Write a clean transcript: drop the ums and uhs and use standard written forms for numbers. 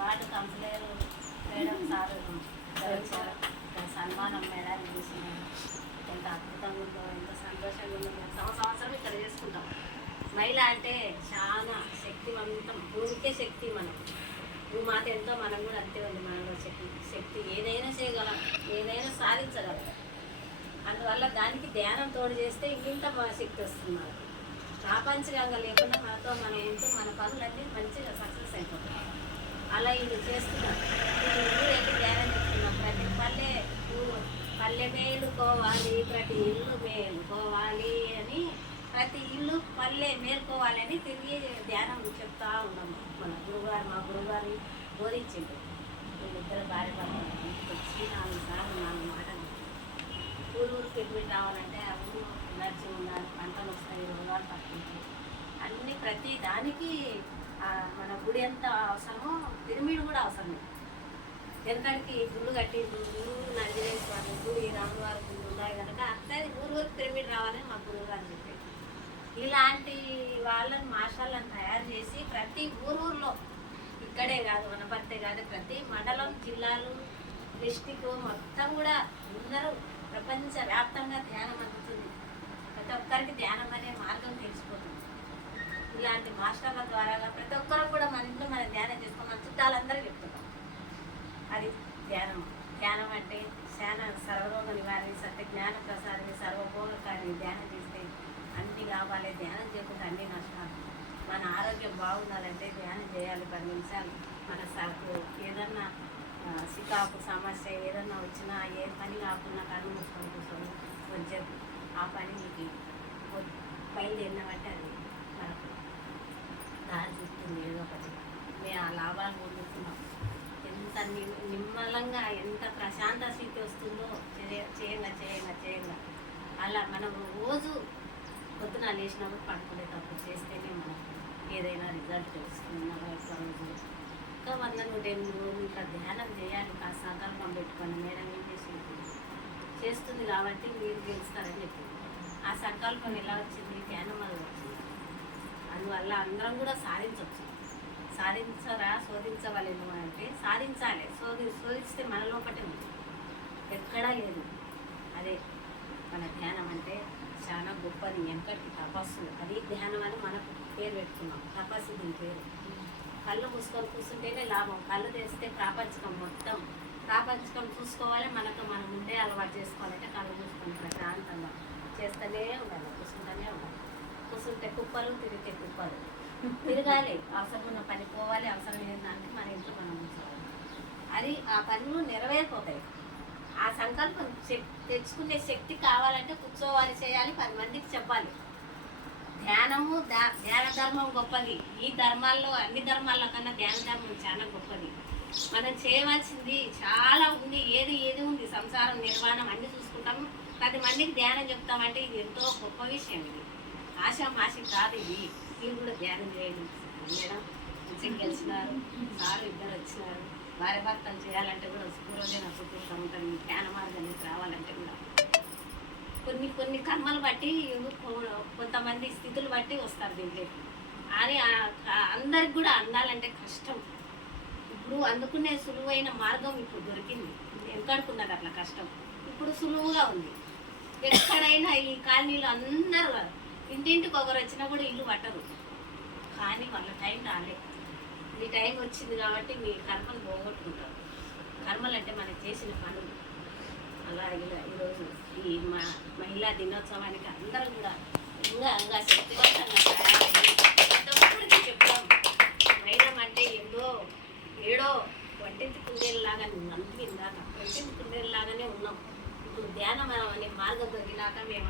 Ward councillor madam sir సన్మానం madam చూసినాం. ఎంత అద్భుతంగా ఉందో, ఎంత సంతోషంగా ఉందో. మేము సంవత్సరం ఇక్కడ చేసుకుంటాం. మహిళ అంటే చాలా శక్తివంతం, భూమికే శక్తి. మనం భూమాత ఎంతో, మనం కూడా అంతే ఉంది. మనలో శక్తి ఏదైనా చేయగలం, ఏదైనా సాధించగలం. అందువల్ల దానికి ధ్యానం తోడు చేస్తే ఇంకింత శక్తి వస్తుంది. ప్రాపంచికంగా లేకుండా మనతో మనం ఉంటూ మన పనులన్నీ మంచిగా సక్సెస్ అయిపోతాయి. అలా ఇది చేస్తున్నాం. ఊరేళ్ళి ధ్యానం చేస్తున్నాం. ప్రతి పల్లె మేలుకోవాలి, ప్రతి ఇల్లు మేలుకోవాలి అని, ప్రతి ఇల్లు పల్లె మేలుకోవాలని తిరిగి ధ్యానం చెప్తా ఉన్నాము. మా గురుగారు బోధించింది. వీళ్ళిద్దరు భార్య భర్తలు ఇంటికి వచ్చి 4 సార్లు 4 మాటలు ఊరికి పెట్టుబడి రావాలంటే ఆ ఊరు ఎనర్జీ ఉండాలి, పంటలు వస్తాయి, రోగాలు పట్టుకుంటాయి. అన్నీ ప్రతి దానికి మన గుడి ఎంత అవసరమో పిరమిడ్ కూడా అవసరమే. వెనకడికి గుళ్ళు కట్టి గుళ్ళు నందిరేశ్వరి గుడి, రాములవారి గుళ్ళు ఉన్నాయి కనుక అట్లది ఊరికి పిరమిడ్ రావాలని మా గురువు గారు చెప్పారు. ఇలాంటి వాళ్ళని మాస్టర్లను తయారు చేసి ప్రతి ఊరూరులో, ఇక్కడే కాదు వనపర్తే కాదు, ప్రతి మండలం, జిల్లాలు, డిస్టిక్ మొత్తం కూడా అందరూ ప్రపంచవ్యాప్తంగా ధ్యానం అందుతుంది. ప్రతి ఒక్కరికి ధ్యానం అనే మార్గం తెలిసిపోతుంది. ఇలాంటి మాస్టర్ల ద్వారా ప్రతి ఒక్కరు కూడా మన ఇంట్లో మనం ధ్యానం చేసుకున్నాం. చుట్టాలందరూ చెప్తున్నాం అది ధ్యానం. ధ్యానం అంటే సర్వరోగ నివారణ, సత్య జ్ఞాన ప్రసాదం, సర్వభోగకారి. ధ్యానం చేస్తే అన్ని కావాలి. ధ్యానం చేయకుండా అన్ని నష్టాలు. మన ఆరోగ్యం బాగుండాలంటే ధ్యానం చేయాలి. 10 నిమిషాలు. మన ఏదన్నా సికాకు సమస్య ఏదన్నా వచ్చినా, ఏ పని కాకుండా కళ్ళు మూసుకొని కూర్చొని కొంచెం ఆ పని మీకు బయలుదేరినామంటే అది మనకు దారి చూస్తుంది. ఏదో ఒకటి మేము ఆ లాభాలు పొందుతున్నాం. ఎంత నిమ్మలంగా, ఎంత ప్రశాంత స్థితి వస్తుందో చేయంగా. అలా మనం రోజు పొద్దున లేచినప్పుడు పడుకునేటప్పుడు చేస్తేనే మనకు ఏదైనా రిజల్ట్ తెలుస్తుంది. మన యొక్క రోజు ఇంకా 100-108 రోజులు ఇంకా ధ్యానం చేయాలి. ఆ సంకల్పం పెట్టుకొని మేడం ఏం చేస్తుంది కాబట్టి మీరు గెలుస్తారని చెప్పింది. ఆ సంకల్పం ఎలా వచ్చింది? ధ్యానం వల్ల వచ్చింది. అందువల్ల అందరం కూడా సాధించవచ్చు. శోధించవలేము అంటే సాధించాలి. శోధిస్తే మన లోపటే ఉంది, ఎక్కడా లేదు. అదే మన ధ్యానం అంటే చాలా గొప్పది. వెనకటికి తపస్సు, అది ధ్యానం అని మనకు పేరు పెట్టుకున్నాం. తపస్సు దీని పేరు. కళ్ళు మూసుకొని కూర్చుంటేనే లాభం. కళ్ళు తెస్తే ప్రాపంచికం చూసుకోవాలి. మనం ఉండే అలవాటు చేసుకోవాలంటే కళ్ళు మూసుకొని ప్రశాంతంగా చేస్తూనే ఉండాలి. కూర్చుంటూనే ఉండాలి. కూర్చుంటే కుప్పలు, తిరిగితే కుప్పలు తిరగాలి. అవసరం ఉన్న పని పోవాలి, అవసరం లేని దానికి మన ఇంట్లో మనం ఉంచుకోవాలి. అది ఆ పనులు నెరవేరిపోతాయి. ఆ సంకల్పం తెచ్చుకునే శక్తి కావాలంటే కూర్చోవాలి, చేయాలి, 10 మందికి చెప్పాలి. ధ్యాన ధర్మం గొప్పది. ఈ ధర్మాల్లో, అన్ని ధర్మాల కన్నా ధ్యాన ధర్మం చాలా గొప్పది. మనం చేయవలసింది చాలా ఉంది. ఏది ఉంది, సంసారం, నిర్వాణం అన్ని చూసుకుంటాము. 10 మందికి ధ్యానం చెప్తామంటే ఇది ఎంతో గొప్ప విషయం. ఇది ఆశామాషి కాదు. మీరు కూడా ధ్యానం చేయండి. మేడం మంచిగా గెలిచినారు, సార్ ఇద్దరు వచ్చినారు. భార్య భర్తలు చేయాలంటే కూడా రోజే నచ్చుకుంటూ ఉంటుంది. ధ్యాన మార్గానికి రావాలంటే కూడా కొన్ని కర్మలు బట్టి, కొంతమంది స్థితులు బట్టి వస్తారు దీంట్లో. అని అందరికి కూడా అందాలంటే కష్టం. ఇప్పుడు అందుకునే సులువైన మార్గం ఇప్పుడు దొరికింది. ఎంకడుకున్నది అట్లా కష్టం. ఇప్పుడు సులువుగా ఉంది. ఎక్కడైనా ఈ కాలనీలో అందరూ ఇంటింటికి ఒకరు వచ్చినా కూడా ఇల్లు పట్టరు. కానీ వాళ్ళ టైం రాలే. మీ టైం వచ్చింది కాబట్టి మీ కర్మలు పోగొట్టుకుంటారు. కర్మలు అంటే మనకి చేసిన పనులు. అలా ఇలా ఈరోజు ఈ మహిళా దినోత్సవానికి అందరూ కూడా ఇంకా శక్తివంతంగా తయారయ్యి ప్రతి ఒక్కరికి చెప్తాం. మహిళం అంటే ఏడో వంటింటి కుందేలాగా నంది ఇందాక వంటింటి కుందేలాగానే ఉన్నాం. ఇప్పుడు ధ్యానం అనే మార్గం దొరికినాక మేము